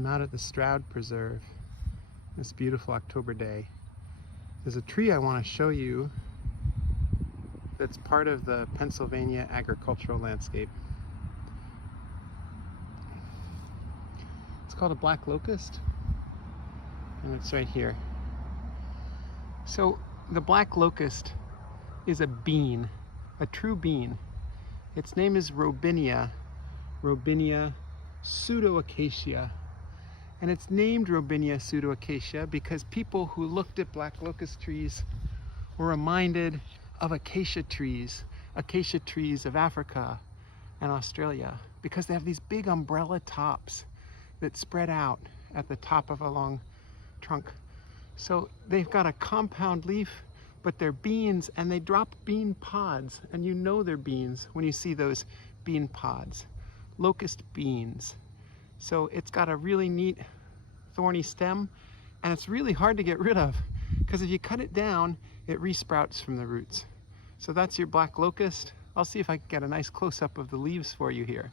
I'm out at the Stroud Preserve this beautiful October day. There's a tree I want to show you that's part of the Pennsylvania agricultural landscape. It's called a Black Locust, and it's right here. So the Black Locust is a bean, a true bean. Its name is Robinia pseudoacacia. And it's named Robinia pseudoacacia because people who looked at black locust trees were reminded of acacia trees of Africa and Australia, because they have these big umbrella tops that spread out at the top of a long trunk. So they've got a compound leaf, but they're beans, and they drop bean pods, and you know they're beans when you see those bean pods. Locust beans. So it's got a really neat thorny stem, and it's really hard to get rid of because if you cut it down, it resprouts from the roots. So that's your black locust. I'll see if I can get a nice close-up of the leaves for you here.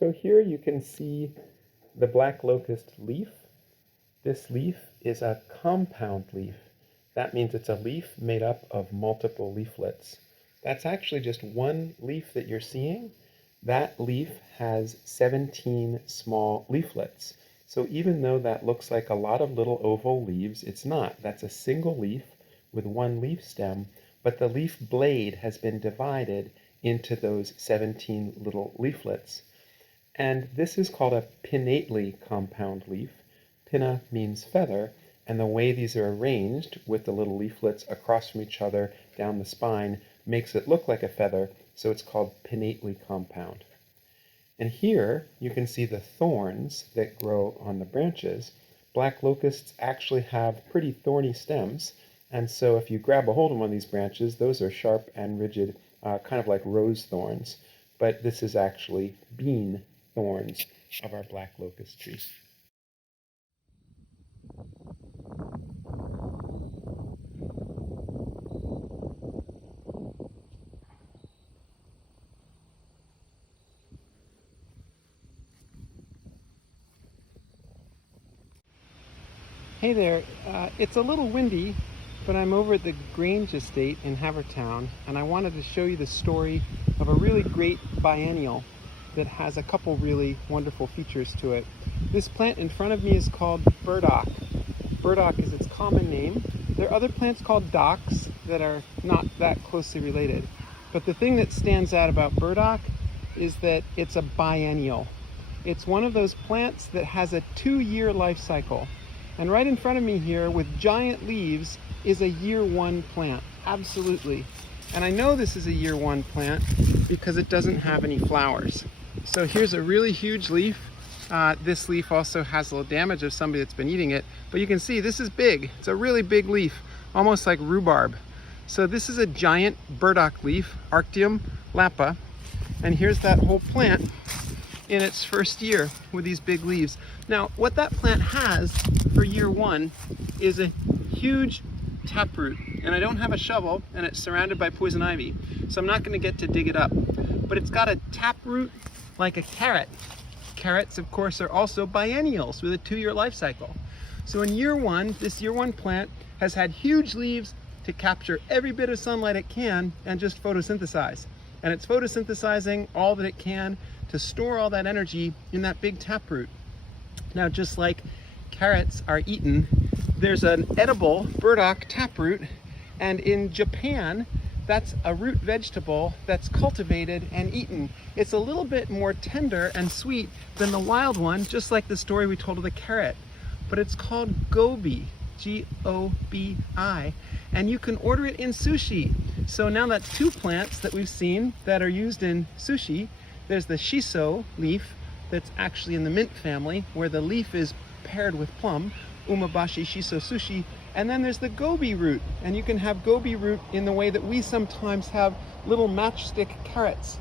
So here you can see the black locust leaf. This leaf is a compound leaf. That means it's a leaf made up of multiple leaflets. That's actually just one leaf that you're seeing. That leaf has 17 small leaflets. So even though that looks like a lot of little oval leaves, it's not. That's a single leaf with one leaf stem, but the leaf blade has been divided into those 17 little leaflets. And this is called a pinnately compound leaf. Pinna means feather, and the way these are arranged with the little leaflets across from each other down the spine makes it look like a feather, so it's called pinnately compound. And here you can see the thorns that grow on the branches. Black locusts actually have pretty thorny stems, and so if you grab a hold of one of these branches, those are sharp and rigid, kind of like rose thorns, but this is actually bean thorns of our black locust tree. Hey there, it's a little windy, but I'm over at the Grange estate in Havertown, and I wanted to show you the story of a really great biennial that has a couple really wonderful features to it. This plant in front of me is called burdock. Burdock is its common name. There are other plants called docks that are not that closely related, but the thing that stands out about burdock is that it's a biennial. It's one of those plants that has a 2-year life cycle. And right in front of me here with giant leaves is a year 1 plant, absolutely. And I know this is a year 1 plant because it doesn't have any flowers. So here's a really huge leaf. This leaf also has a little damage of somebody that's been eating it, but you can see this is big. It's a really big leaf, almost like rhubarb. So this is a giant burdock leaf, Arctium lapa, and here's that whole plant in its first year with these big leaves. Now, what that plant has for year 1 is a huge taproot, and I don't have a shovel, and it's surrounded by poison ivy, so I'm not going to get to dig it up. But it's got a taproot like a carrot. Carrots, of course, are also biennials with a 2-year life cycle. So in year 1, this year 1 plant has had huge leaves to capture every bit of sunlight it can and just photosynthesize. And it's photosynthesizing all that it can to store all that energy in that big taproot. Now, just like carrots are eaten, there's an edible burdock taproot, and in Japan, that's a root vegetable that's cultivated and eaten. It's a little bit more tender and sweet than the wild one, just like the story we told of the carrot, but it's called gobi, G-O-B-I, and you can order it in sushi. So now that's 2 plants that we've seen that are used in sushi. There's the shiso leaf that's actually in the mint family, where the leaf is paired with plum, umabashi shiso sushi, and then there's the gobi root, and you can have gobi root in the way that we sometimes have little matchstick carrots.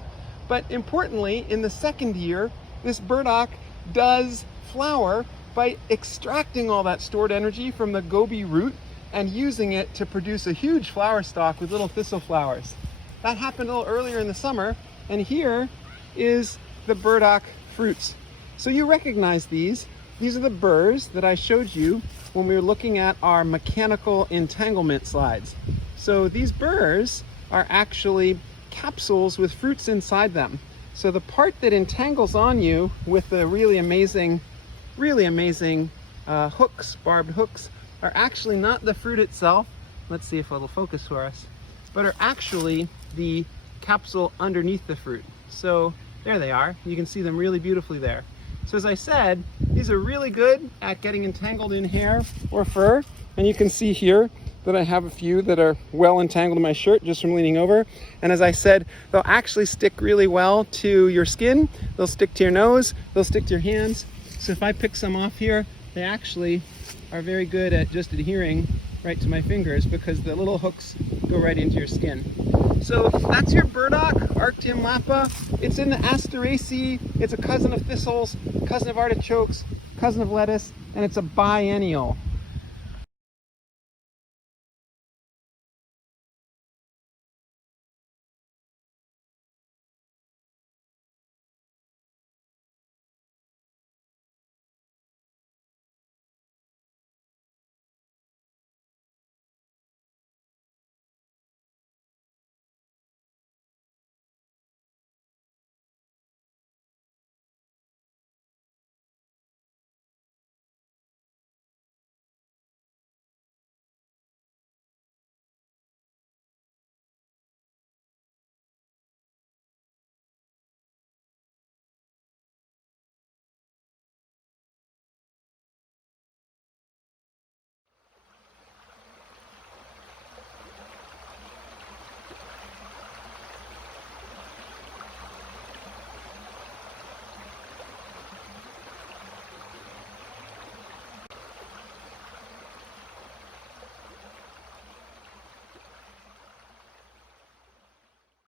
But importantly, in the 2nd year, this burdock does flower by extracting all that stored energy from the gobi root and using it to produce a huge flower stalk with little thistle flowers. That happened a little earlier in the summer, and here is the burdock fruits. So you recognize these. These are the burrs that I showed you when we were looking at our mechanical entanglement slides. So these burrs are actually capsules with fruits inside them. So the part that entangles on you with the really amazing hooks, barbed hooks, are actually not the fruit itself. Let's see if it'll focus for us. But are actually the capsule underneath the fruit. So there they are. You can see them really beautifully there. So as I said, these are really good at getting entangled in hair or fur. And you can see here that I have a few that are well entangled in my shirt just from leaning over. And as I said, they'll actually stick really well to your skin. They'll stick to your nose. They'll stick to your hands. So if I pick some off here, they actually are very good at just adhering right to my fingers because the little hooks go right into your skin. So that's your burdock, Arctium lapa. It's in the Asteraceae. It's a cousin of thistles, cousin of artichokes, cousin of lettuce, and it's a biennial.